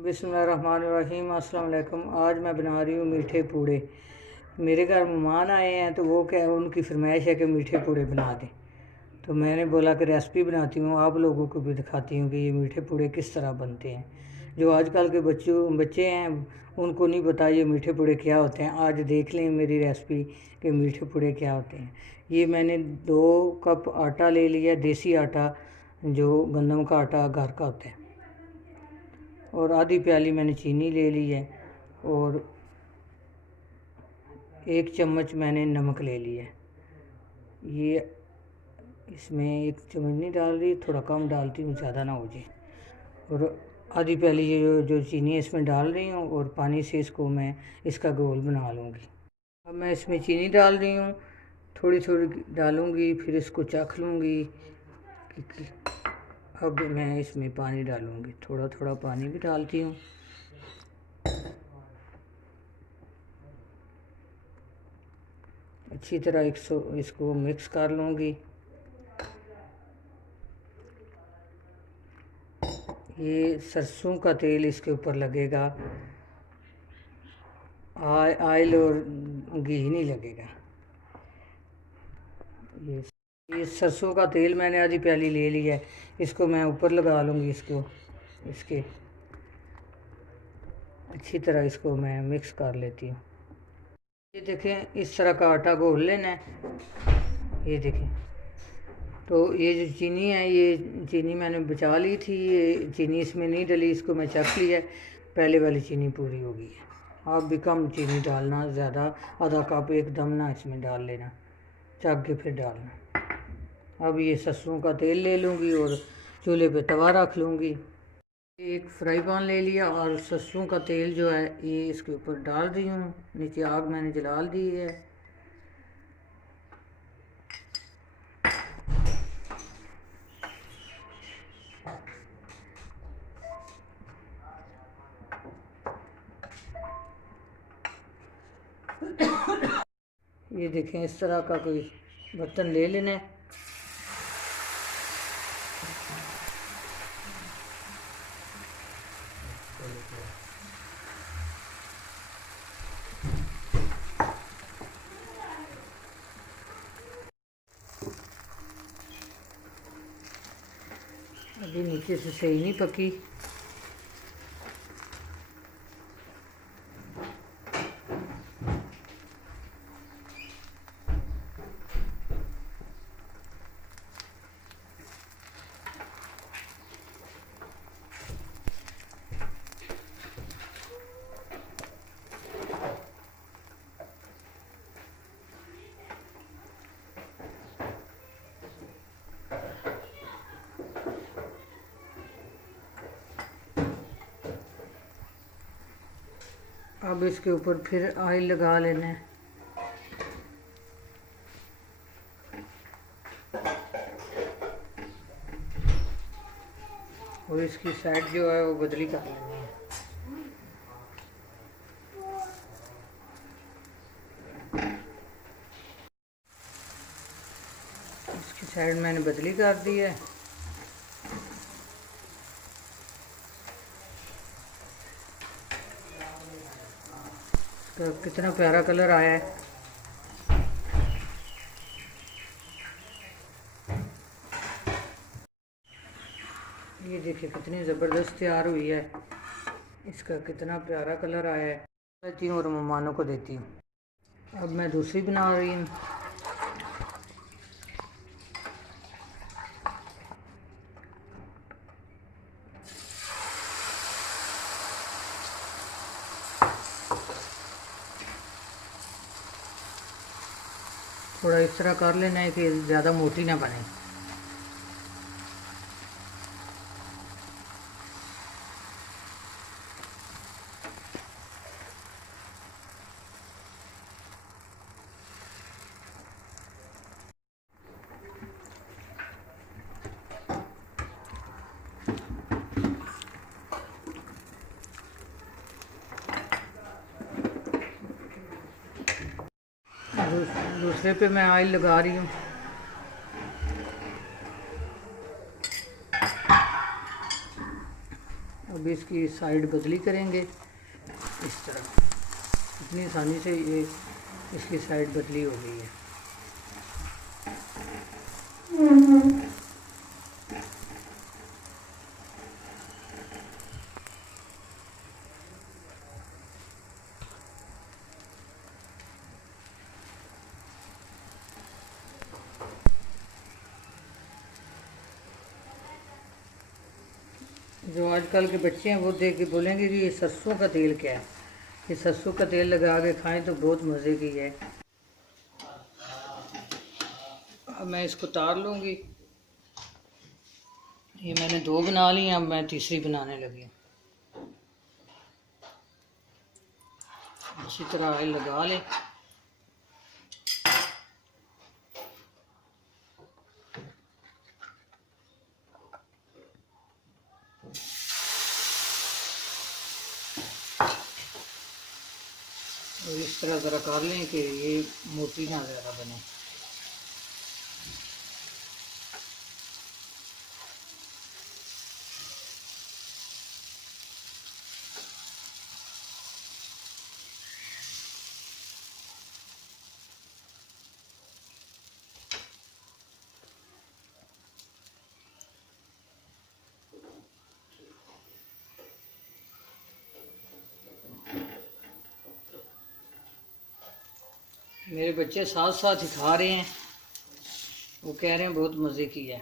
बिस्मिल्लाहिर्रहमानिर्रहीम। अस्सलाम वालेकुम। आज मैं बना रही हूँ मीठे पूड़े। मेरे घर मेहमान आए हैं तो वो क्या उनकी फरमाइश है कि मीठे पूड़े बना दें, तो मैंने बोला कि रेसिपी बनाती हूँ, आप लोगों को भी दिखाती हूँ कि ये मीठे पूड़े किस तरह बनते हैं। जो आजकल के बच्चे हैं उनको नहीं पता ये मीठे पूड़े क्या होते हैं। आज देख लें मेरी रेसिपी कि मीठे पूड़े क्या होते हैं। ये मैंने 2 कप आटा ले लिया, देसी आटा जो गंदम का आटा घर का होता है, और आधी प्याली मैंने चीनी ले ली है, और 1 चम्मच मैंने नमक ले लिया है। ये इसमें 1 चम्मच नहीं डाल रही, थोड़ा कम डालती हूँ, ज़्यादा ना हो जाए। और आधी प्याली ये जो चीनी है इसमें डाल रही हूँ, और पानी से इसको मैं इसका घोल बना लूँगी। अब मैं इसमें चीनी डाल रही हूँ, थोड़ी थोड़ी डालूँगी, फिर इसको चख लूँगी। अब मैं इसमें पानी डालूँगी, थोड़ा थोड़ा पानी भी डालती हूँ। अच्छी तरह इसको मिक्स कर लूँगी। ये सरसों का तेल इसके ऊपर लगेगा, ऑयल और घी नहीं लगेगा। ये सरसों का तेल मैंने आधी प्याली ले लिया है, इसको मैं ऊपर लगा लूँगी। इसके अच्छी तरह इसको मैं मिक्स कर लेती हूँ। ये देखें, इस तरह का आटा घोल लेना है। ये देखें, तो ये जो चीनी है, ये चीनी मैंने बचा ली थी, ये चीनी इसमें नहीं डली, इसको मैं चख लिया। पहले वाली चीनी पूरी हो गई है। आप भी कम चीनी डालना, ज़्यादा आधा कप एकदम ना इसमें डाल लेना, चख के फिर डालना। अब ये सरसों का तेल ले लूँगी और चूल्हे पे तवा रख लूँगी। एक फ्राई पैन ले लिया और सरसों का तेल जो है ये इसके ऊपर डाल रही हूँ। नीचे आग मैंने जला दी है। ये देखें, इस तरह का कोई बर्तन ले लेना है। अभी नीचे से सही नहीं पकी। अब इसके ऊपर फिर ऑयल लगा लेना है। और इसकी साइड जो है वो बदली कर लेनी है। इसकी साइड मैंने बदली कर दी है। तो कितना प्यारा कलर आया है। ये देखिए कितनी ज़बरदस्त तैयार हुई है। इसका कितना प्यारा कलर आया है। देती हूँ और मेहमानों को देती हूँ। अब मैं दूसरी बना रही हूँ। थोड़ा इस तरह कर लेना है कि ज़्यादा मोटी ना बने। दूसरे पे मैं ऑयल लगा रही हूँ। अब अब इसकी साइड बदली करेंगे इस तरह। इतनी आसानी से ये इसकी साइड बदली हो गई है। जो आजकल के बच्चे हैं वो देख के बोलेंगे कि ये सरसों का तेल क्या है। ये सरसों का तेल लगा के खाएं तो बहुत मज़े की है। अब मैं इसको तार लूँगी। ये मैंने 2 बना ली, अब मैं तीसरी बनाने लगी। अच्छी तरह ऑयल लगा लें। और इस तरह ज़रा कर लें कि ये मोटी ना ज़्यादा बने। मेरे बच्चे साथ साथ ही खा रहे हैं, वो कह रहे हैं बहुत मज़े की है।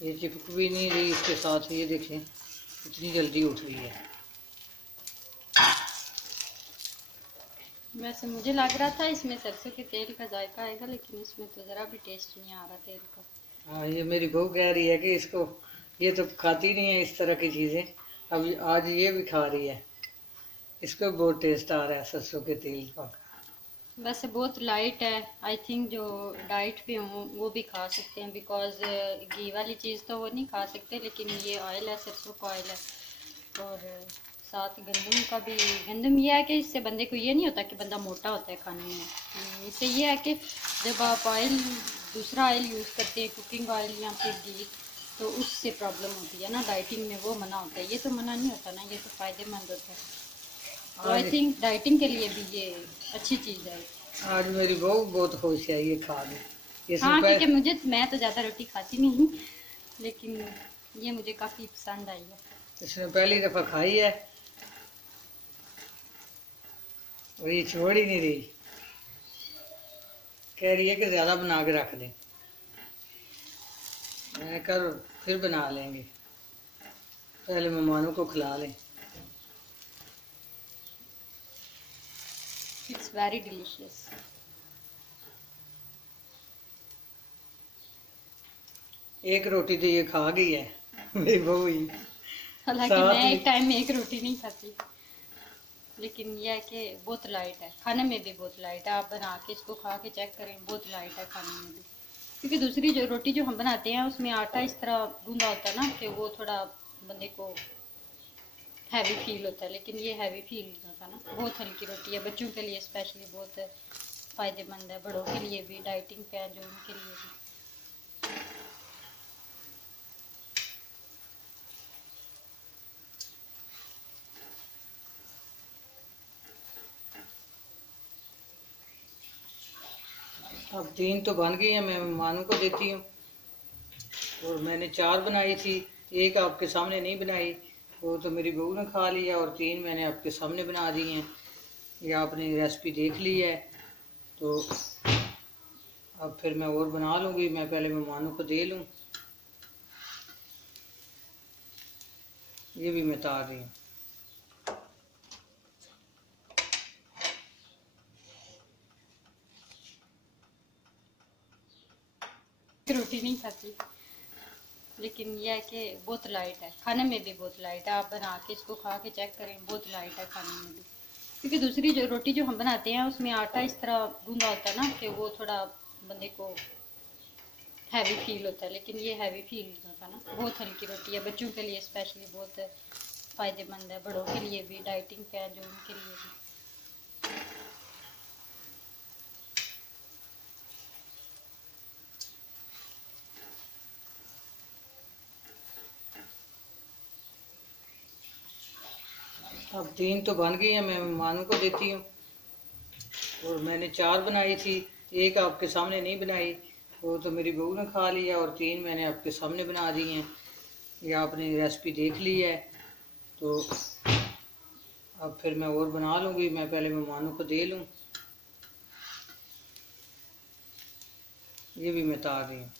ये चिपक भी नहीं रही इसके साथ, ये देखें इतनी जल्दी उठ रही है। वैसे मुझे लग रहा था इसमें सरसों के तेल का जायका आएगा, लेकिन इसमें तो ज़रा भी टेस्ट नहीं आ रहा तेल का। हाँ, ये मेरी बहू कह रही है कि इसको, ये तो खाती नहीं है इस तरह की चीज़ें, अब आज ये भी खा रही है, इसको बहुत टेस्ट आ रहा है सरसों के तेल का। वैसे बहुत लाइट है, आई थिंक जो डाइट पे हों वो भी खा सकते हैं, बिकॉज घी वाली चीज़ तो वो नहीं खा सकते, लेकिन ये ऑयल है, सरसों का ऑयल है। और साथ गंदम का भी, गंदम ये है कि इससे बंदे को ये नहीं होता कि बंदा मोटा होता है खाने में। इससे ये है कि जब आप ऑयल, दूसरा ऑयल यूज़ करते हैं, कुकिंग ऑयल या फिर घी, तो उससे प्रॉब्लम होती है ना, डाइटिंग में वो मना होता है। ये तो मना नहीं होता ना, ये तो फ़ायदेमंद होता है। तो आई थिंक डाइटिंग के लिए भी ये अच्छी चीज़ है। आज मेरी बहू बहुत खुश है ये खा के। हाँ, क्योंकि मैं तो ज़्यादा रोटी खाती नहीं हूँ, लेकिन ये मुझे काफ़ी पसंद आई है। इसने पहली दफ़ा खाई है और ये छोड़ ही नहीं रही, कह रही है कि ज़्यादा बना के रख दें। मैं कर फिर बना लेंगे, पहले मेहमानों को खिला लें। It's very delicious. एक रोटी तो ये खा गई है मेरी बहू ही। हालांकि साथ मैं एक में टाइम में एक रोटी नहीं खाती, लेकिन यह है कि बहुत लाइट है, खाने में भी बहुत लाइट है। आप बना के इसको खा के चेक करें, बहुत लाइट है खाने में भी। क्योंकि दूसरी जो रोटी जो हम बनाते हैं उसमें आटा इस तरह गूंदा होता है ना कि वो थोड़ा बंदे को हैवी फील होता है, लेकिन ये हैवी फील नहीं होता ना। बहुत हल्की रोटी है, बच्चों के लिए स्पेशली बहुत फ़ायदेमंद है, बड़ों के लिए भी, डाइटिंग पे है जो उनके लिए भी। अब 3 तो बन गई है, मैं मेहमानों को देती हूँ। और मैंने 4 बनाई थी, एक आपके सामने नहीं बनाई, वो तो मेरी बहू ने खा लिया, और 3 मैंने आपके सामने बना दी हैं। ये आपने रेसिपी देख ली है, तो अब फिर मैं और बना लूँगी। मैं पहले मेहमानों को दे लूँ। ये भी मैं तार रही हूँ। रोटी नहीं खाती, लेकिन यह है कि बहुत लाइट है, खाने में भी बहुत लाइट है। आप बना के इसको खा के चेक करें, बहुत लाइट है खाने में भी। क्योंकि दूसरी जो रोटी जो हम बनाते हैं उसमें आटा इस तरह गूंदा होता है ना कि वो थोड़ा बंदे को हैवी फील होता है, लेकिन ये हैवी फील नहीं होता ना। बहुत हल्की रोटी है, बच्चों के लिए स्पेशली बहुत फ़ायदेमंद है, बड़ों के लिए भी, डाइटिंग पे है जो उनके लिए भी। अब 3 तो बन गई हैं, मैं मेहमानों को देती हूँ। और मैंने 4 बनाई थी, एक आपके सामने नहीं बनाई, वो तो मेरी बहू ने खा लिया, और 3 मैंने आपके सामने बना दी हैं। ये आपने रेसिपी देख ली है, तो अब फिर मैं और बना लूँगी। मैं पहले मेहमानों को दे लूँ। ये भी मैं तार रही हूँ।